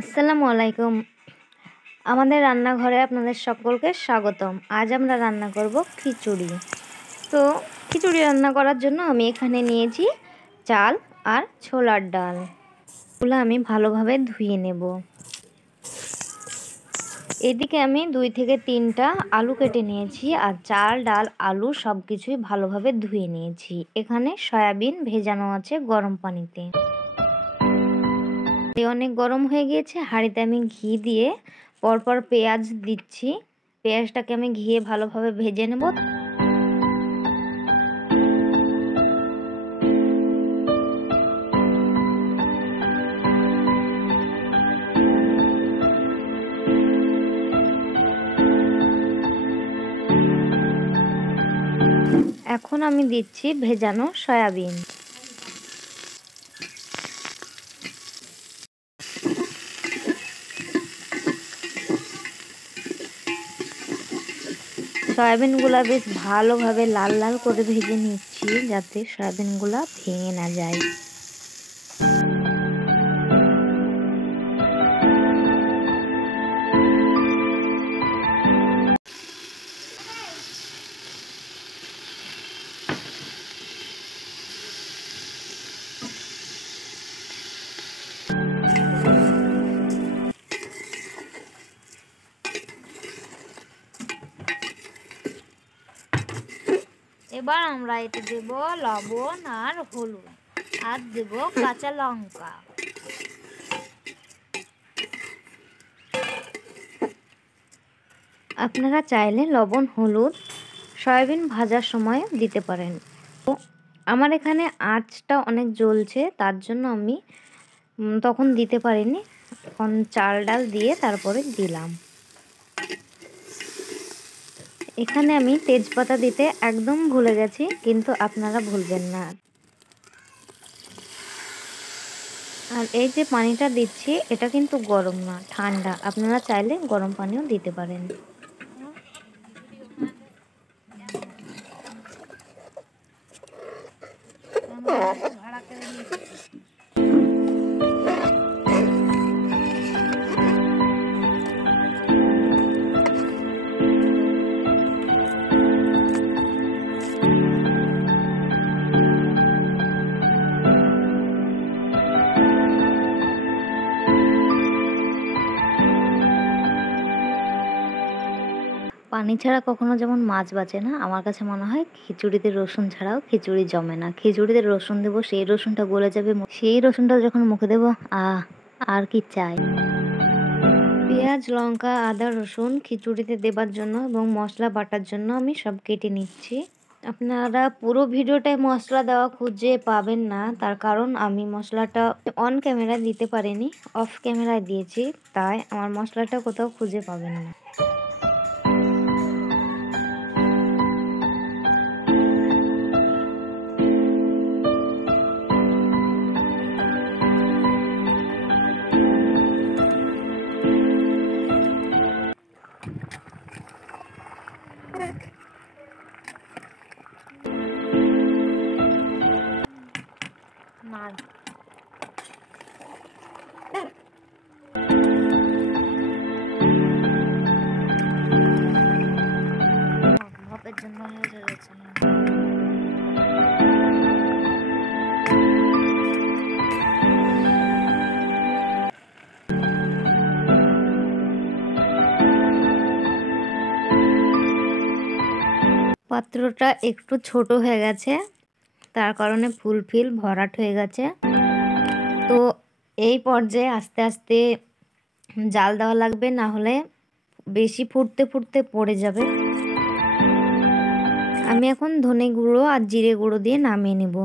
আসসালামু আলাইকুম। আমাদের রান্নাঘরে আপনাদের সকলকে স্বাগতম। আজ আমরা রান্না করব খিচুড়ি। তো খিচুড়ি রান্না করার জন্য আমি এখানে নিয়েছি চাল আর ছোলার ডাল। এগুলো আমি ভালোভাবে ধুয়ে নেব। এদিকে আমি 2 থেকে 3টা আলু কেটে নিয়েছি আর চাল ডাল আলু সব কিছুই ভালোভাবে ধুয়ে নিয়েছি। এখানে সয়াবিন ভেজানো আছে গরম পানিতে। অনেক গরম হয়ে গিয়েছে, হাঁড়িতে আমি ঘি দিয়ে পরপর পেঁয়াজ দিচ্ছি। পেঁয়াজটাকে আমি ঘিয়ে ভালোভাবে ভেজে নেব। এখন আমি দিচ্ছি ভেজানো সয়াবিন। সয়াবিনগুলা বেশ ভালোভাবে লাল লাল করে ভেজে নিচ্ছি যাতে সয়াবিনগুলা ভেঙে না যায়। এবার আমরা এতে দেব লবণ আর হলুদ আর দেব কাঁচা লঙ্কা। আপনারা চাইলে লবণ হলুদ সয়াবিন ভাজার সময় দিতে পারেন। তো আমার এখানে আঁচটা অনেক জ্বলছে, তার জন্য আমি তখন দিতে পারিনি। এখন চাল ডাল দিয়ে তারপরে দিলাম। এখানে আমি তেজপাতা দিতে একদম ভুলে গেছি, কিন্তু আপনারা ভুলবেন না। আর এই যে পানিটা দিচ্ছি এটা কিন্তু গরম না, ঠান্ডা। আপনারা চাইলে গরম পানিও দিতে পারেন। পানি ছাড়া কখনো যেমন মাছ বাঁচে না, আমার কাছে মনে হয় খিচুড়িতে রসুন ছাড়াও খিচুড়ি জমে না। খিচুড়িতে রসুন দেবো, সেই রসুনটা গলে যাবে, সেই রসুনটা যখন মুখে দেবো আর কি চাই। পেঁয়াজ লঙ্কা আদা রসুন খিচুড়িতে দেবার জন্য এবং মশলা বাটার জন্য আমি সব কেটে নিচ্ছি। আপনারা পুরো ভিডিওটায় মশলা দেওয়া খুঁজে পাবেন না, তার কারণ আমি মশলাটা অন ক্যামেরা দিতে পারিনি, অফ ক্যামেরায় দিয়েছি, তাই আমার মশলাটা কোথাও খুঁজে পাবেন না। ভাপের জন্য হয়ে গেছে। পাত্রটা একটু ছোট হয়ে গেছে, তার কারণে ফুলফিল ভরাট হয়ে গেছে। তো এই পর্যায়ে আস্তে আস্তে জাল দেওয়া লাগবে, না হলে বেশি ফুটতে ফুটতে পড়ে যাবে। আমি এখন ধনে গুঁড়ো আর জিরে গুঁড়ো দিয়ে নামিয়ে নেব।